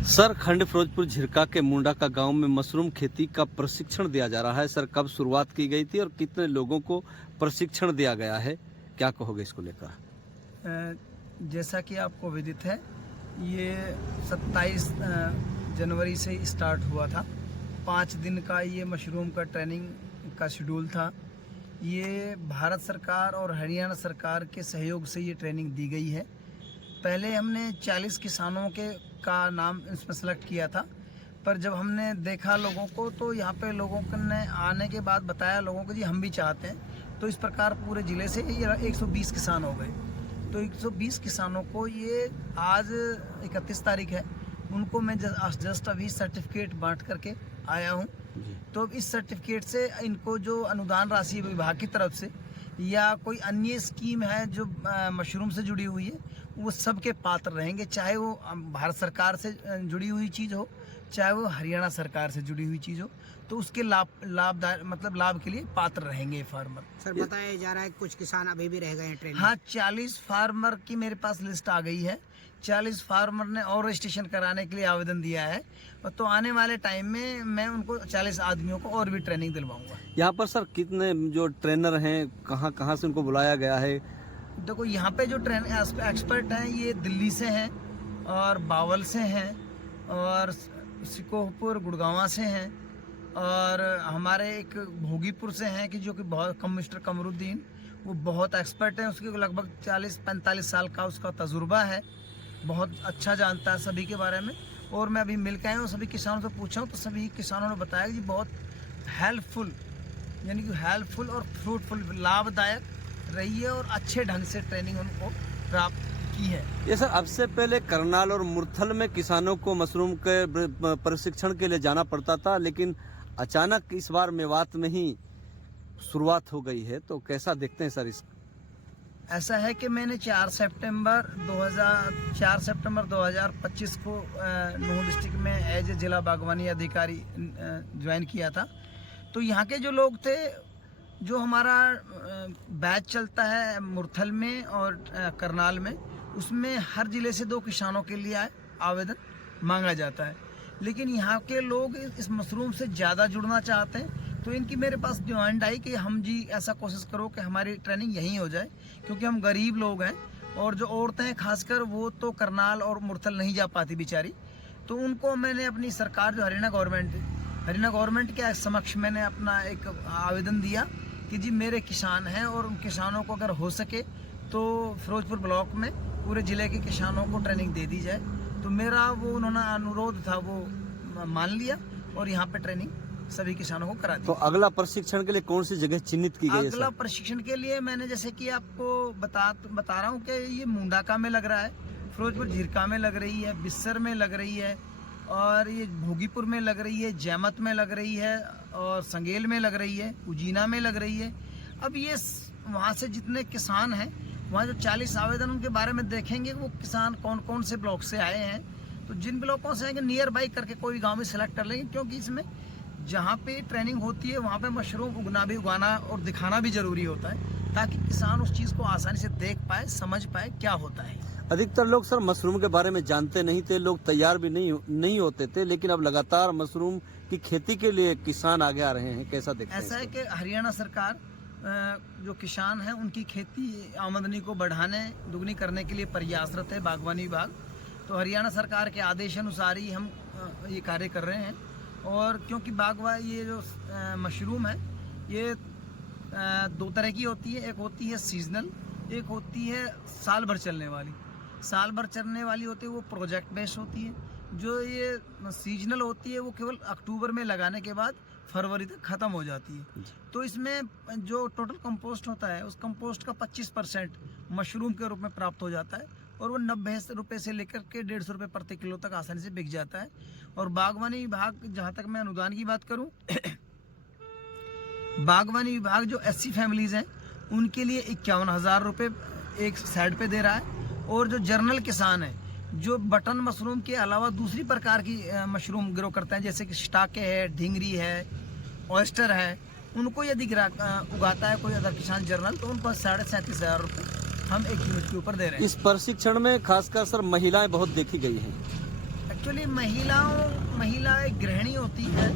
Sir, खंड फिरोजपुर झिरका के मुंडा का गांव में मशरूम खेती का प्रशिक्षण दिया जा रहा है। सर, कब शुरुआत की गई थी और कितने लोगों को प्रशिक्षण दिया गया है, क्या कहोगे इसको लेकर? जैसा कि आपको विदित है, ये 27 जनवरी से स्टार्ट हुआ था। 5 दिन का ये मशरूम का ट्रेनिंग का शेड्यूल था। ये भारत सरकार और हरियाणा सरकार के सहयोग से ये ट्रेनिंग दी गई है। पहले हमने 40 किसानों का नाम इसमें सेलेक्ट किया था, पर जब हमने देखा लोगों को, तो यहाँ पे लोगों ने आने के बाद बताया लोगों को, जी हम भी चाहते हैं। तो इस प्रकार पूरे ज़िले से ये 120 किसान हो गए। तो 120 किसानों को ये आज 31 तारीख है, उनको मैं जस्ट अभी सर्टिफिकेट बांट करके आया हूँ। तो इस सर्टिफिकेट से इनको जो अनुदान राशि विभाग की तरफ से या कोई अन्य स्कीम है जो मशरूम से जुड़ी हुई है, वो सबके पात्र रहेंगे, चाहे वो भारत सरकार से जुड़ी हुई चीज़ हो, चाहे वो हरियाणा सरकार से जुड़ी हुई चीज़ हो। तो उसके लाभ के लिए पात्र रहेंगे फार्मर। सर, बताया जा रहा है कुछ किसान अभी भी रह गए हैं ट्रेनिंग। हाँ, 40 फार्मर की मेरे पास लिस्ट आ गई है। 40 फार्मर ने और रजिस्ट्रेशन कराने के लिए आवेदन दिया है। तो आने वाले टाइम में मैं उनको 40 आदमियों को और भी ट्रेनिंग दिलवाऊंगा। यहाँ पर सर कितने जो ट्रेनर हैं, कहाँ कहाँ से उनको बुलाया गया है? देखो, यहाँ पे जो एक्सपर्ट हैं ये दिल्ली से हैं और बावल से हैं और सिकोहपुर गुड़गांवा से हैं और हमारे एक भोगीपुर से हैं कि जो कि बहुत मिस्टर कमरुद्दीन, वो बहुत एक्सपर्ट हैं। उसके लगभग 40-45 साल का उसका तजुर्बा है, बहुत अच्छा जानता है सभी के बारे में। और मैं अभी मिल के आया हूँ, सभी किसानों से पूछा हूँ, तो सभी किसानों ने बताया कि बहुत हेल्पफुल, यानी कि हेल्पफुल और फ्रूटफुल, लाभदायक रही है और अच्छे ढंग से ट्रेनिंग उनको प्राप्त की है। ये सर, अब से पहले करनाल और मुरथल में किसानों को मशरूम के प्रशिक्षण के लिए जाना पड़ता था, लेकिन अचानक इस बार मेवात में ही शुरुआत हो गई है, तो कैसा देखते हैं सर इस? ऐसा है कि मैंने 4 सितंबर 2025 को नूह डिस्ट्रिक्ट में एज ए जिला बागवानी अधिकारी ज्वाइन किया था। तो यहाँ के जो लोग थे, जो हमारा बैच चलता है मुरथल में और करनाल में, उसमें हर ज़िले से 2 किसानों के लिए आवेदन मांगा जाता है। लेकिन यहाँ के लोग इस मशरूम से ज़्यादा जुड़ना चाहते हैं, तो इनकी मेरे पास डिमांड आई कि हम जी ऐसा कोशिश करो कि हमारी ट्रेनिंग यहीं हो जाए, क्योंकि हम गरीब लोग हैं और जो औरतें हैं खासकर, वो तो करनाल और मुरथल नहीं जा पाती बेचारी। तो उनको मैंने अपनी सरकार जो हरियाणा गवर्नमेंट के समक्ष मैंने अपना एक आवेदन दिया कि जी मेरे किसान हैं और उन किसानों को अगर हो सके तो फिरोजपुर ब्लॉक में पूरे ज़िले के किसानों को ट्रेनिंग दे दी जाए। तो मेरा वो उन्होंने अनुरोध था वो मान लिया और यहाँ पे ट्रेनिंग सभी किसानों को करा दी। तो अगला प्रशिक्षण के लिए कौन सी जगह चिन्हित की गई है? अगला प्रशिक्षण के लिए मैंने जैसे कि आपको बता रहा हूँ कि ये मुंडाका में लग रहा है, फिरोजपुर झिरका में लग रही है, बिस्सर में लग रही है और ये भोगीपुर में लग रही है, जैमत में लग रही है और संगेल में लग रही है, उजीना में लग रही है। अब ये वहाँ से जितने किसान हैं, वहाँ जो 40 आवेदन उनके बारे में देखेंगे वो किसान कौन कौन से ब्लॉक से आए हैं। तो जिन ब्लॉकों से आएंगे नियर बाई करके कोई गाँव में सिलेक्ट कर लेंगे, क्योंकि इसमें जहाँ पे ट्रेनिंग होती है वहाँ पे मशरूम उगाना और दिखाना भी जरूरी होता है, ताकि किसान उस चीज़ को आसानी से देख पाए, समझ पाए क्या होता है। अधिकतर लोग सर मशरूम के बारे में जानते नहीं थे, लोग तैयार भी नहीं होते थे, लेकिन अब लगातार मशरूम की खेती के लिए किसान आगे आ रहे हैं, कैसा देखते हैं? ऐसा है कि हरियाणा सरकार जो किसान हैं उनकी खेती आमदनी को बढ़ाने, दुगनी करने के लिए प्रयासरत है बागवानी विभाग। तो हरियाणा सरकार के आदेश अनुसार ही हम ये कार्य कर रहे हैं। और क्योंकि ये जो मशरूम है ये 2 तरह की होती है, एक होती है सीजनल, एक होती है साल भर चलने वाली। साल भर चलने वाली होती है वो प्रोजेक्ट बेस्ड होती है। जो ये सीजनल होती है वो केवल अक्टूबर में लगाने के बाद फरवरी तक ख़त्म हो जाती है। तो इसमें जो टोटल कंपोस्ट होता है, उस कंपोस्ट का 25% मशरूम के रूप में प्राप्त हो जाता है और वो 90 रुपये से लेकर के 150 रुपये प्रति किलो तक आसानी से बिक जाता है। और बागवानी विभाग, जहाँ तक मैं अनुदान की बात करूँ, बागवानी विभाग जो SC फैमिलीज़ हैं उनके लिए 51,000 रुपये एक साइड पे दे रहा है। और जो जर्नल किसान हैं, जो बटन मशरूम के अलावा दूसरी प्रकार की मशरूम ग्रो करते हैं, जैसे कि स्टाके है, ढिंगरी है, ऑयस्टर है, उनको यदि उगाता है कोई अदर किसान जर्नल, तो उनको 37,500 रुपये हम एक यूनिट के ऊपर दे रहे हैं। इस प्रशिक्षण में खासकर सर महिलाएं बहुत देखी गई हैं। एक्चुअली महिला एक गृहिणी होती है,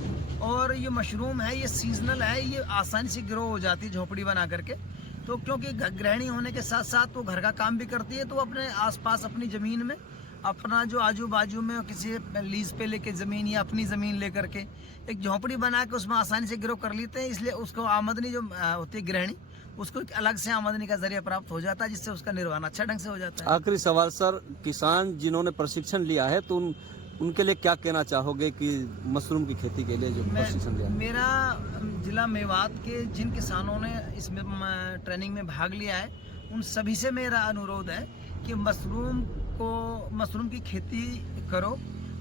और ये मशरूम है, ये सीजनल है, ये आसानी से ग्रो हो जाती है झोपड़ी बना करके। तो क्योंकि गृहिणी होने के साथ साथ वो घर का काम भी करती है, तो अपने आसपास अपनी ज़मीन में अपना जो आजू बाजू में किसी लीज पे लेके ज़मीन या अपनी ज़मीन लेकर के एक झोपड़ी बना के उसमें आसानी से ग्रो कर लेते हैं। इसलिए उसको आमदनी जो होती है गृहिणी, उसको एक अलग से आमदनी का जरिया प्राप्त हो जाता है, जिससे उसका निर्वहन अच्छा ढंग से हो जाता है। आखिरी सवाल सर, किसान जिन्होंने प्रशिक्षण लिया है तो उनके लिए क्या कहना चाहोगे कि मशरूम की खेती के लिए जो प्रशिक्षण लिया है? मेरा जिला मेवात के जिन किसानों ने इसमें ट्रेनिंग में भाग लिया है, उन सभी से मेरा अनुरोध है कि मशरूम की खेती करो,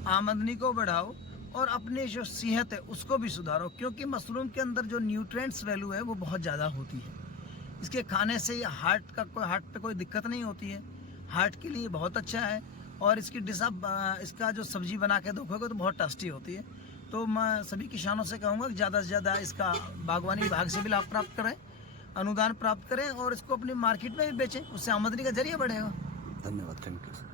आमदनी को बढ़ाओ और अपनी जो सेहत है उसको भी सुधारो, क्योंकि मशरूम के अंदर जो न्यूट्रिएंट्स वैल्यू है वो बहुत ज़्यादा होती है। इसके खाने से हार्ट पे कोई दिक्कत नहीं होती है, हार्ट के लिए बहुत अच्छा है। और इसकी डिश आप इसका जो सब्जी बना के देखोगे तो बहुत टेस्टी होती है। तो मैं सभी किसानों से कहूँगा कि ज़्यादा से ज़्यादा इसका बागवानी विभाग से भी लाभ प्राप्त करें, अनुदान प्राप्त करें और इसको अपनी मार्केट में भी बेचें, उससे आमदनी का जरिया बढ़ेगा। धन्यवाद, थैंक यू।